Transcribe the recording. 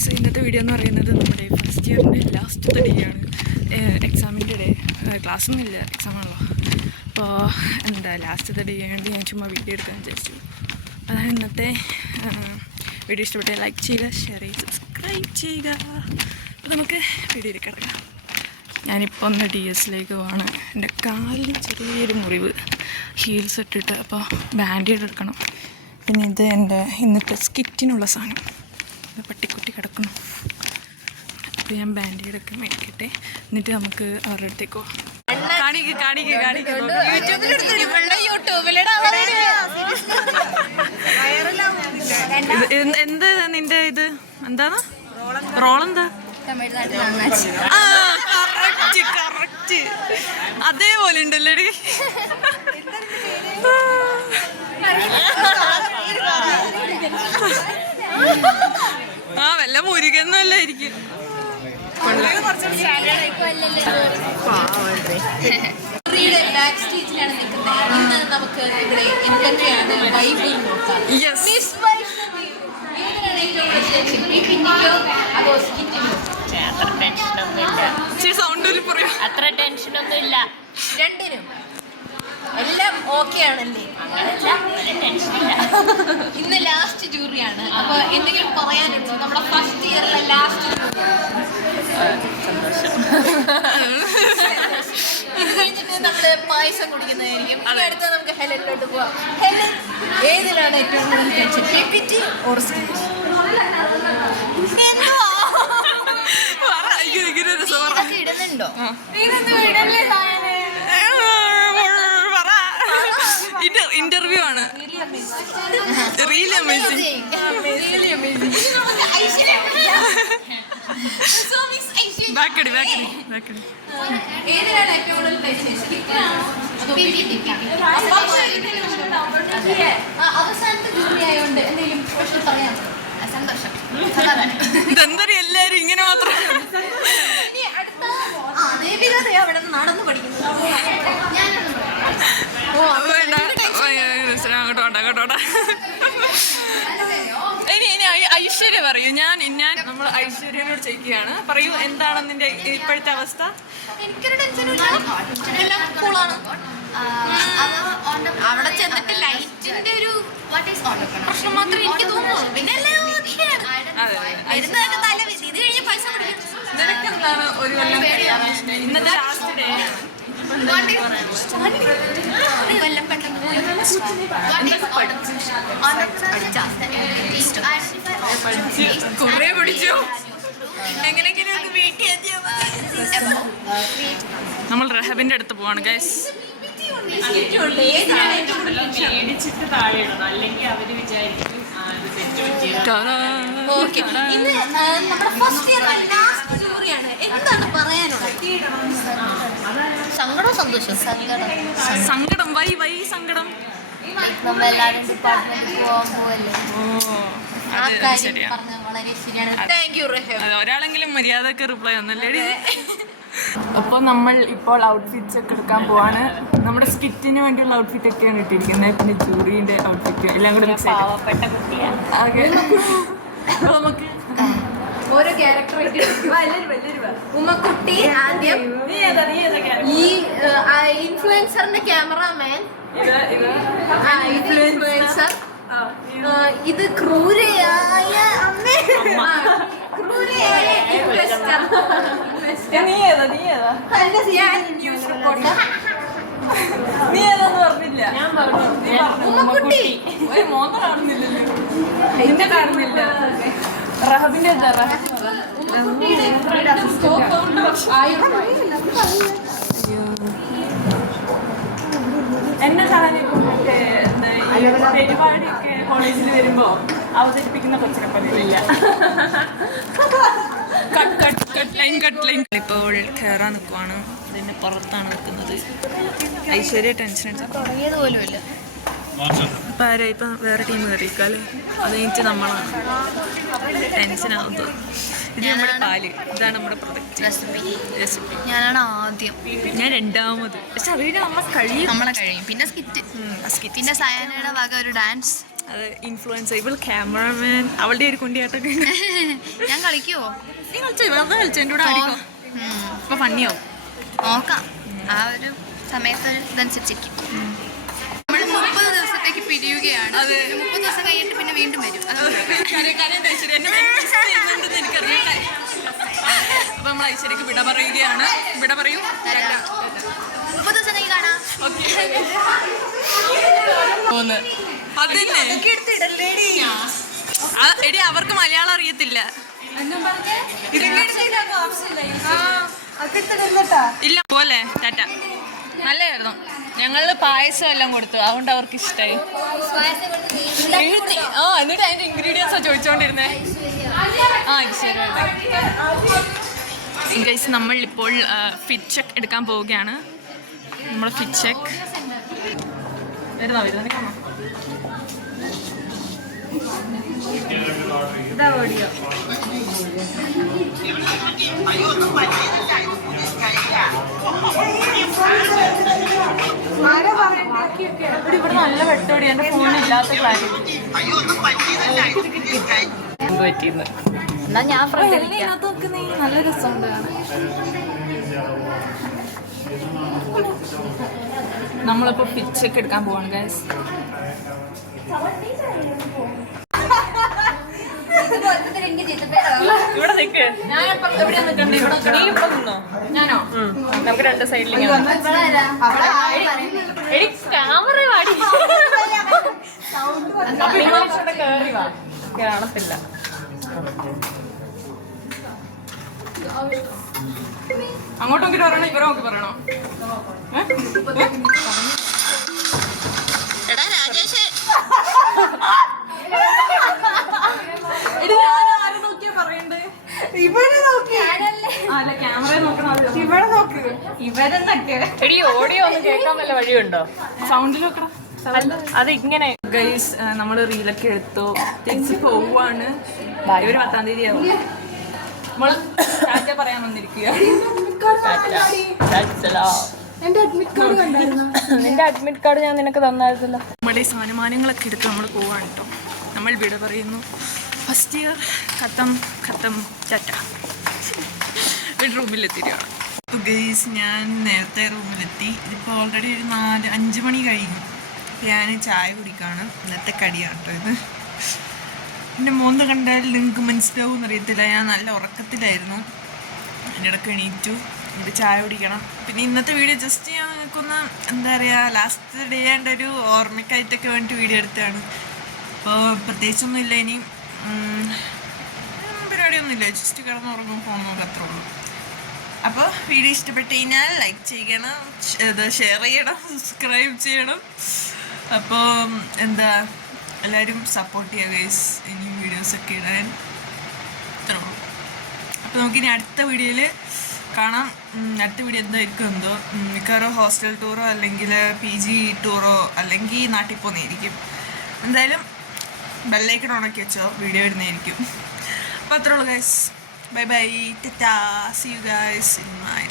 Friends, ഇന്നത്തെ video എന്ന് പറയുന്നത് നമ്മുടെ ഫസ്റ്റ് ഇയറിൻ്റെ ലാസ്റ്റത്തെ ഡേ ആണ്. എക്സാമിൻ്റെ ഡേ, ക്ലാസ്സൊന്നും ഇല്ല, എക്സാമാണല്ലോ. അപ്പോൾ എന്താ ലാസ്റ്റത്തെ ഡേ ആയതുകൊണ്ട് ഞാൻ ചുമ്മാ വീഡിയോ എടുക്കാൻ വിചാരിച്ചു. അതാണ് ഇന്നത്തെ വീഡിയോ. ഇഷ്ടപ്പെട്ട ലൈക്ക് ചെയ്യുക, ഷെയർ ചെയ്യുക, സബ്സ്ക്രൈബ് ചെയ്യുക. അപ്പോൾ നമുക്ക് വീഡിയോ കിടക്കാം. ഞാനിപ്പോൾ ഒന്ന് DS-ലേക്ക് പോവാണ്. എൻ്റെ കാലിൽ ചെറിയൊരു മുറിവ്, ഹീൽസ് ഇട്ടിട്ട്, അപ്പോൾ ബാൻഡേഡ് എടുക്കണം. പിന്നെ ഇത് എൻ്റെ ഇന്നത്തെ സ്കിറ്റിനുള്ള സാധനം, പട്ടിക്കുട്ടി കിടക്കുന്നു. അപ്പോൾ ഞാൻ ബാൻഡേഡൊക്കെ മേടിക്കട്ടെ, എന്നിട്ട് നമുക്ക് അവരുടെ അടുത്തേക്ക് പോകാം. എന്ത് നിന്റെ ഇത് എന്താണ് റോളെന്താ? കറക്റ്റ് അതേപോലെ ഉണ്ടല്ലേ. ആ വല്ല മുരുകന്നല്ലായിരിക്കും. അത്ര ടെൻഷനൊന്നും ഇല്ല, രണ്ടിനും എല്ലാം ഓക്കെ ആണല്ലേ? ഇന്ന് ലാസ്റ്റ് ജൂറിയാണ്. അപ്പൊ എന്തെങ്കിലും പറയാനുണ്ടോ? നമ്മുടെ ഫസ്റ്റ് ഇയറിലെ ലാസ്റ്റ് ഇത് കഴിഞ്ഞിട്ട് നമ്മള് പായസം കുടിക്കുന്നതായിരിക്കും. ഇനി അടുത്ത നമുക്ക് ഹെലനിലോട്ട് പോവാം. ഹെലൻ ഏതിലാണ് ഏറ്റവും കൂടുതൽ ടെൻഷൻ? PPT or skit? ഇടുന്നുണ്ടോ? ഇന്റർവ്യൂ ആണ്. Really amazing. ബാക്കടി ഏതിനാണ് ഏറ്റവും കൂടുതൽ അവസാനത്തെ ജൂറി ആയതുകൊണ്ട് എന്തെങ്കിലും സ്പെഷ്യൽ പറയാം? സന്തോഷം. ഇതെന്താ എല്ലാരും ഇങ്ങനെ മാത്രം അവിടെ നടന്നു പഠിക്കുന്നത്. അങ്ങോട്ടോട്ടാ. ഇനി ഐശ്വര്യ പറയൂ. ഞാൻ നമ്മൾ ഐശ്വര്യനോട് ചോദിക്കുകയാണ്. പറയൂ, എന്താണ് നിന്റെ ഇപ്പോഴത്തെ അവസ്ഥ? എനിക്കൊരു ടെൻഷനും എല്ലാം കൂളാണ്. അവിടെ ചെന്നിട്ട് ലൈറ്റിന്റെ ഒരു പ്രശ്നം മാത്രമേ എനിക്ക് തോന്നുന്നു. പിന്നെ എല്ലാം തലവിധി. ഇത് കഴിഞ്ഞ് പൈസ നിനക്കെന്താണ് ഒരു ഇന്നത്തെ ലാസ്റ്റ് ഡേ? കൊല്ലം പെട്ടെന്ന് കുറെ പിടിച്ചു. എങ്ങനെയെങ്കിലും വീട്ടിൽ നമ്മൾ റഹബിന്റെ അടുത്ത് പോവാണ് ഗൈസ്. സങ്കടം സന്തോഷം? സങ്കടം. വൈ സങ്കടം. നമ്മളെല്ലാരും ഡിപ്പാർട്ട്മെന്റിൽ പോകാൻ പോവല്ലേ? ഒരാളെങ്കിലും മര്യാദക്ക് റിപ്ലൈ തന്നല്ലേ. അപ്പോൾ നമ്മൾ ഇപ്പോൾ ഔട്ട്ഫിറ്റ്സ് ഒക്കെ എടുക്കാൻ പോവാണ്. നമ്മുടെ സ്കിറ്റിന് വേണ്ടിയുള്ള ഔട്ട്ഫിറ്റ് ഒക്കെയാണ് ഇട്ടിരിക്കുന്നത്. പിന്നെ ജൂറിന്റെ ഔട്ട്ഫിറ്റ് എല്ലാം കൂടെ മിക്സ് അപ്പോൾ നമുക്ക് ഓരോ ക്യാരക്ടറായിട്ട് ഉമ്മക്കുട്ടി ആദ്യം, ഈ ഇൻഫ്ലുവൻസറിന്റെ ക്യാമറാമാൻ, ഇൻഫ്ലുവൻസർ, ഇത് ക്രൂരയായ ഇൻവെസ്റ്റർ, ന്യൂസ് റിപ്പോർട്ടർ. നീ ഏതാന്ന് പറഞ്ഞില്ല. ഉമ്മക്കുട്ടി ഒരു മോത്ത കാണുന്നില്ലല്ലോ. നിന്റെ കാണുന്നില്ല. റഹബിന്റെ എന്നെ കാണാൻ പരിപാടിയൊക്കെ കോളേജിൽ വരുമ്പോ അവതരിപ്പിക്കുന്ന കൊച്ചിനെ പതിവില്ല. ഇപ്പോൾ കയറാൻ നിൽക്കുവാണ്. അതിന്റെ പുറത്താണ് നിൽക്കുന്നത്. ഐശ്വര്യ ടെൻഷൻ തുടങ്ങിയത് പോലുമല്ല. ഇപ്പം ആരാ ഇപ്പം വേറെ ടീം കയറിയിക്കാല്ലേ? അത് കഴിഞ്ഞിട്ട് നമ്മളാണ് ടെൻഷനാവുന്നത്. ഇത് നമ്മുടെ പാല്, ഇതാണ് നമ്മുടെ പ്രൊഡക്റ്റ് റെസിപ്പി. ഞാനാണ് ആദ്യം, ഞാൻ രണ്ടാമത്. പക്ഷെ അത് നമ്മളെ കഴിയും. പിന്നെ സ്കിറ്റ്, പിന്നെ സയാനയുടെ വക ഒരു ഡാൻസ്. അത് ഇൻഫ്ലുവൻസർ, ഇവൾ ക്യാമറമാൻ, അവളുടെ ഒരു കുണ്ടിയാട്ടൊക്കെ. ഞാൻ കളിക്കുവോ? നീ കളിച്ചോ, വെറുതെ കളിച്ചോ, എൻ്റെ കൂടെ ആടിക്കോ. ഇപ്പൊ ഫണ്ണിയോ? നോക്കാം, ആ ഒരു സമയത്ത് ഇതനുസരിച്ചിരിക്കും. നമ്മൾ 30 ദിവസത്തേക്ക് പിരിയുകയാണ്. 30 ദിവസം കഴിഞ്ഞിട്ട് പിന്നെ വീണ്ടും വരും. എനിക്കറിയാം. അപ്പൊ നമ്മൾ ഐശ്വര്യക്ക് വിട പറയുകയാണ്. വിട പറയൂ. 30 ദിവസം കഴിഞ്ഞ് കാണാം. അതന്നെ എടി, അവർക്ക് മലയാളം അറിയത്തില്ല. ഇല്ല പോലെ ടാറ്റ. നല്ലതായിരുന്നു. ഞങ്ങള് പായസം എല്ലാം കൊടുത്തു, അതുകൊണ്ട് അവർക്ക് ഇഷ്ടമായി. എന്നിട്ട് അതിന്റെ ഇൻഗ്രീഡിയൻസാ ചോദിച്ചോണ്ടിരുന്നേ. ഗൈസ്, നമ്മൾ ഇപ്പോൾ ഫിറ്റ് ചെക്ക് എടുക്കാൻ പോവുകയാണ്. നമ്മുടെ ഫിറ്റ് ചെക്ക് വരുന്നോ? ഇതാ ഓടിയോ? ഇവിടെ നല്ല വെട്ടോടി, എന്റെ ഫോണില്ലാത്ത ക്ലാരിറ്റി. എന്ത് പറ്റിയെന്ന് എന്നാ ഞാൻ നല്ല രസമുണ്ട്. നമ്മളിപ്പോ പിച്ചൊക്കെ എടുക്കാൻ പോവാണ് ഗൈസ്. ഇവിടെ നിൽക്ക്, ഞാൻ എവിടെ നിൽക്കണ്ട? ഇവിടെ നീ ഇപ്പൊ നിന്നോ? ഞാനോ? നമുക്ക് 2 സൈഡിലേക്ക് ക്യാമറ വാടി. കേറി വാ, കാണത്തില്ല. അങ്ങോട്ട് നോക്കിട്ട് പറയണോ, ഇവരെ നോക്കി പറയണോ? എടി, ഓഡിയോ ഒന്നും കേൾക്കാൻ വല്ല വഴിയുണ്ടോ? സൗണ്ടിൽ വെക്കണം. അത് ഇങ്ങനെ. ഗൈസ്, നമ്മള് റീലൊക്കെ എടുത്തു, തിരിച്ച് പോവാണ്. ഇവര് 10-ാം തീയതി ആവും. നമ്മള് ടാറ്റ പറയാൻ വന്നിരിക്കുക. നിന്റെ അഡ്മിറ്റ് കാർഡ് ഞാൻ നിനക്ക് തന്നായിരുന്നല്ലോ. നമ്മുടെ സാമാനങ്ങളൊക്കെ എടുത്ത് നമ്മൾ പോവാണ് കേട്ടോ. നമ്മൾ വിട പറയുന്നു. ഫസ്റ്റ് ഇയർ ഖത്തം ടാറ്റ. റൂമിലെത്തിയാണ്. അപ്പോൾ ഗൈസ്, ഞാൻ നേരത്തെ റൂമിലെത്തി. ഇതിപ്പോൾ ഓൾറെഡി ഒരു 4-5 മണി കഴിഞ്ഞു. ഞാൻ ചായ കുടിക്കുകയാണ്. ഇന്നത്തെ കടിയാണ് കേട്ടോ ഇത്. എൻ്റെ മോന്ത കണ്ടാൽ നിങ്ങൾക്ക് മനസ്സിലാവും എന്നറിയത്തില്ല, ഞാൻ നല്ല ഉറക്കത്തിലായിരുന്നു. എൻ്റെ ഇടയ്ക്ക് എണീറ്റു. ഇത് ചായ കുടിക്കണം. പിന്നെ ഇന്നത്തെ വീഡിയോ ജസ്റ്റ് ഞാൻ നിൽക്കുന്ന എന്താ പറയുക, ലാസ്റ്റ് ഡേ ആയിട്ട് ഒരു ഓർമ്മയ്ക്കായിട്ടൊക്കെ വേണ്ടിയിട്ട് വീഡിയോ എടുത്തതാണ്. അപ്പോൾ പ്രത്യേകിച്ചൊന്നുമില്ല, ഇനി പരിപാടിയൊന്നുമില്ല. ജസ്റ്റ് കിടന്നുറങ്ങും, ഫോൺ നോക്കുക, അത്രേ ഉള്ളൂ. അപ്പോൾ വീഡിയോ ഇഷ്ടപ്പെട്ട് കഴിഞ്ഞാൽ ലൈക്ക് ചെയ്യണം, ഷെയർ ചെയ്യണം, സബ്സ്ക്രൈബ് ചെയ്യണം. അപ്പോൾ എന്താ, എല്ലാവരും സപ്പോർട്ട് ചെയ്യുക ഗൈസ്, ഇനിയും വീഡിയോസൊക്കെ ഇടാൻ. ഇത്രേ ഉള്ളൂ. അപ്പോൾ നമുക്കിനി അടുത്ത വീഡിയോയിൽ കാണാം. അടുത്ത വീഡിയോ എന്തായിരിക്കും എന്തോ, മിക്കവാറും ഹോസ്റ്റൽ ടൂറോ അല്ലെങ്കിൽ PG ടൂറോ അല്ലെങ്കിൽ നാട്ടിൽ പോകുന്നതായിരിക്കും. എന്തായാലും ബെല്ലൈക്കൺ ഉണക്കി വെച്ചോ, വീഡിയോ ഇടുന്നതായിരിക്കും. അപ്പോൾ അത്രേ ഉള്ളൂ guys. Bye bye, tata, see you guys in my